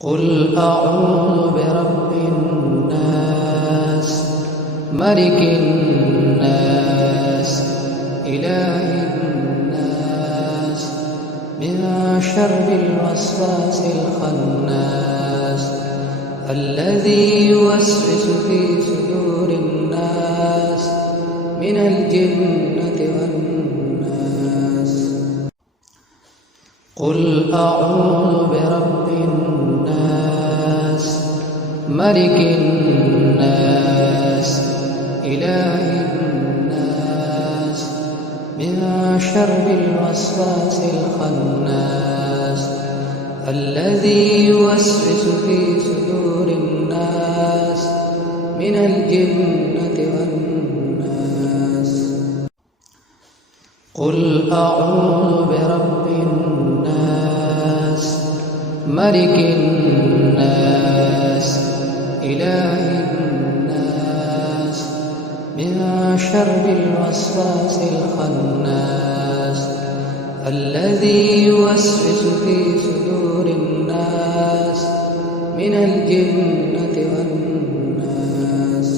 قل أعوذ برب الناس ملك الناس إله الناس من شر الوسواس الخناس الذي يوسوس في صدور الناس من الجنة والناس. قل أعوذ برب الناس ملك الناس إله الناس من شر الوسواس الخناس الذي يوسوس في صدور الناس من الجنة والناس. قل أعوذ برب الناس ملك الناس إله الناس من شر الوسواس الخناس الذي يوسوس في صدور الناس من الجنة والناس.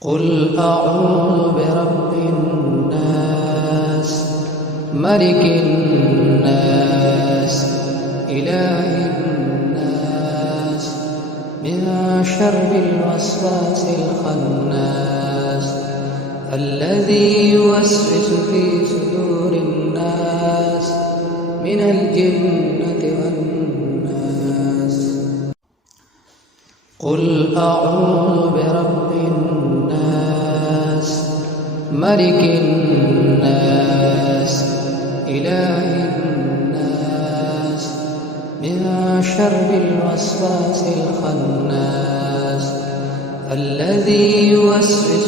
قل أعوذ برب الناس ملك الناس إله الناس من شر الوسواس الخناس الذي يوسوس في صدور الناس من الجنة والناس. قل أعوذ برب الناس ملك الناس إله الناس من شر الوسواس الخناس الذي يوسوس